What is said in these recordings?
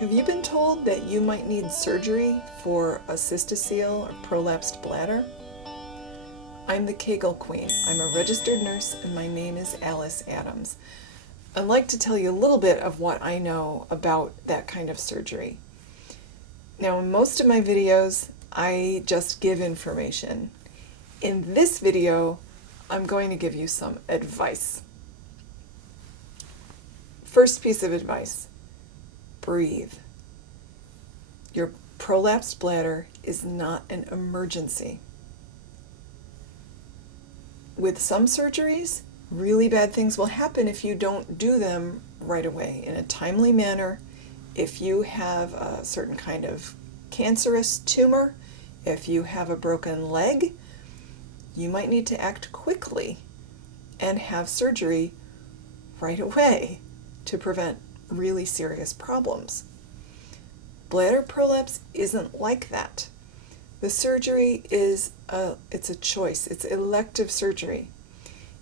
Have you been told that you might need surgery for a cystocele or prolapsed bladder? I'm the Kegel Queen. I'm a registered nurse and my name is Alice Adams. I'd like to tell you a little bit of what I know about that kind of surgery. Now, in most of my videos, I just give information. In this video, I'm going to give you some advice. First piece of advice. Breathe. Your prolapsed bladder is not an emergency. With some surgeries, really bad things will happen if you don't do them right away in a timely manner. If you have a certain kind of cancerous tumor, if you have a broken leg, you might need to act quickly and have surgery right away to prevent really serious problems. Bladder prolapse isn't like that. The surgery is it's a choice. It's elective surgery.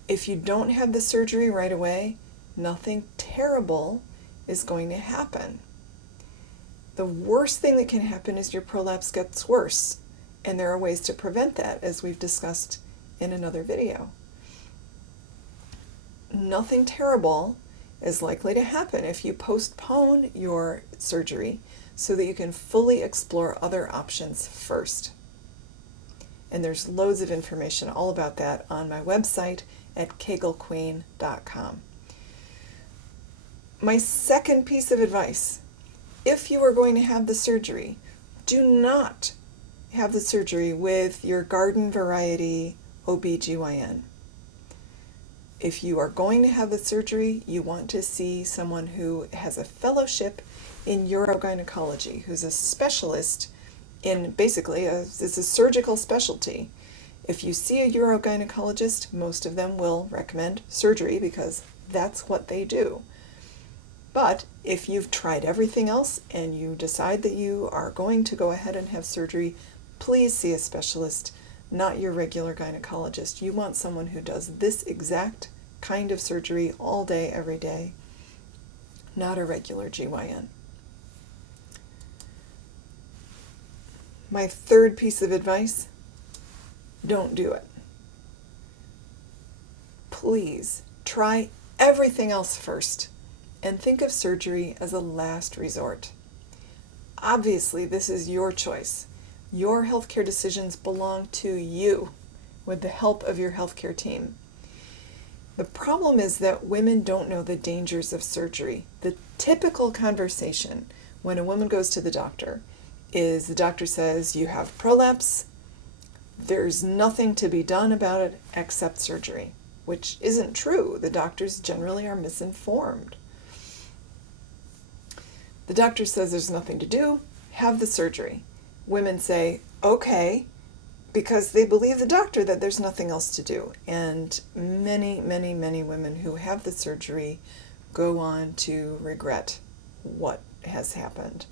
If you don't have the surgery right away, nothing terrible is going to happen. The worst thing that can happen is your prolapse gets worse, and there are ways to prevent that, as we've discussed in another video. Nothing terrible is likely to happen if you postpone your surgery so that you can fully explore other options first. And there's loads of information all about that on my website at kegelqueen.com. My second piece of advice, if you are going to have the surgery, do not have the surgery with your garden variety OBGYN. If you are going to have the surgery, you want to see someone who has a fellowship in urogynecology, who's a specialist in basically it's a surgical specialty. If you see a urogynecologist, most of them will recommend surgery because that's what they do. But if you've tried everything else and you decide that you are going to go ahead and have surgery, please see a specialist, not your regular gynecologist. You want someone who does this exact kind of surgery all day, every day, not a regular GYN. My third piece of advice, don't do it. Please try everything else first and think of surgery as a last resort. Obviously, this is your choice. Your healthcare decisions belong to you with the help of your healthcare team. The problem is that women don't know the dangers of surgery. The typical conversation when a woman goes to the doctor is the doctor says, you have prolapse, there's nothing to be done about it except surgery, which isn't true. The doctors generally are misinformed. The doctor says there's nothing to do, have the surgery. Women say, okay, because they believe the doctor that there's nothing else to do. And many, many, many women who have the surgery go on to regret what has happened.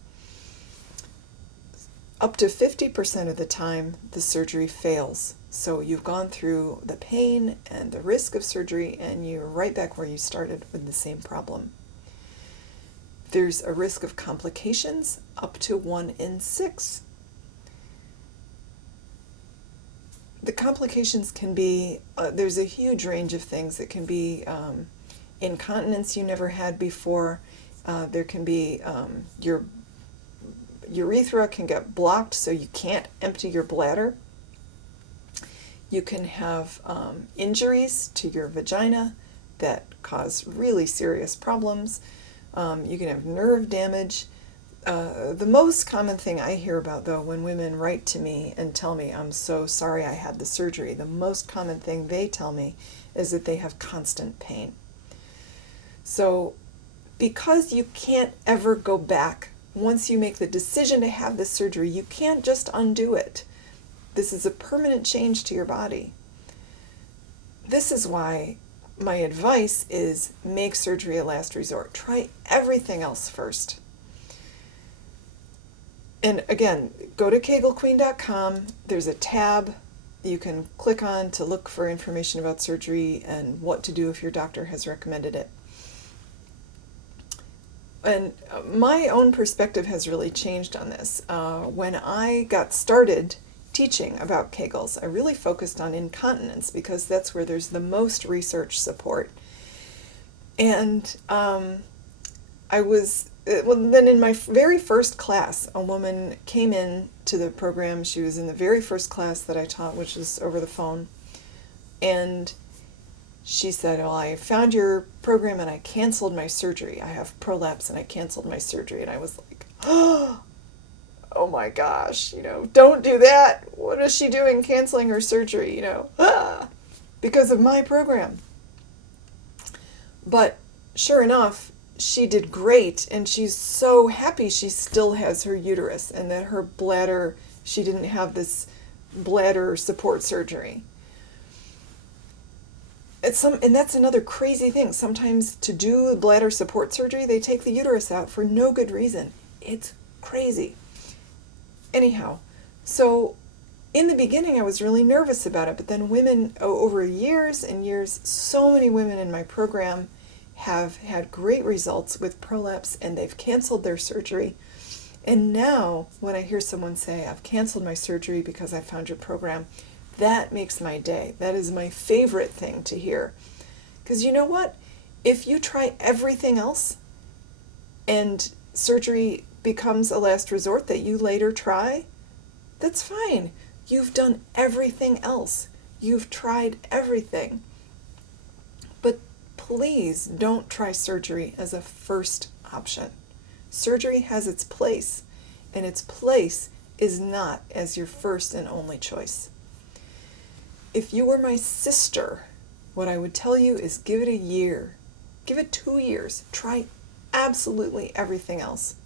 Up to 50% of the time, the surgery fails. So you've gone through the pain and the risk of surgery, and you're right back where you started with the same problem. There's a risk of complications up to 1 in 6. The complications can be, there's a huge range of things. It can be incontinence you never had before. There can be your urethra can get blocked so you can't empty your bladder. You can have injuries to your vagina that cause really serious problems. You can have nerve damage. The most common thing I hear about, though, when women write to me and tell me, I'm so sorry I had the surgery, the most common thing they tell me is that they have constant pain. So because you can't ever go back, once you make the decision to have this surgery, you can't just undo it. This is a permanent change to your body. This is why my advice is make surgery a last resort. Try everything else first. And again, go to kegelqueen.com. There's a tab you can click on to look for information about surgery and what to do if your doctor has recommended it. And my own perspective has really changed on this. When I got started teaching about Kegels, I really focused on incontinence because that's where there's the most research support. And then in my very first class, a woman came in to the program. She was in the very first class that I taught, which was over the phone. And she said, well, I found your program and I canceled my surgery. I have prolapse and I canceled my surgery. And I was like, oh my gosh, don't do that. What is she doing canceling her surgery, because of my program? But sure enough, she did great, and she's so happy she still has her uterus and that her bladder, she didn't have this bladder support surgery. And that's another crazy thing. Sometimes to do bladder support surgery, they take the uterus out for no good reason. It's crazy. Anyhow, so in the beginning I was really nervous about it, but then women, over years and years, so many women in my program have had great results with prolapse, and they've canceled their surgery. And now when I hear someone say, I've canceled my surgery because I found your program, that makes my day. That is my favorite thing to hear. Because you know what? If you try everything else and surgery becomes a last resort that you later try, that's fine. You've done everything else. You've tried everything. But please don't try surgery as a first option. Surgery has its place, and its place is not as your first and only choice. If you were my sister, what I would tell you is give it a year. Give it 2 years. Try absolutely everything else.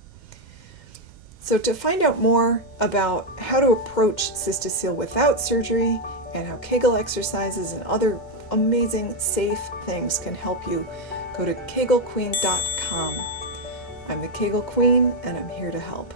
So to find out more about how to approach Cystocele without surgery and how Kegel exercises and other amazing, safe things can help you, go to kegelqueen.com. I'm the Kegel Queen, and I'm here to help.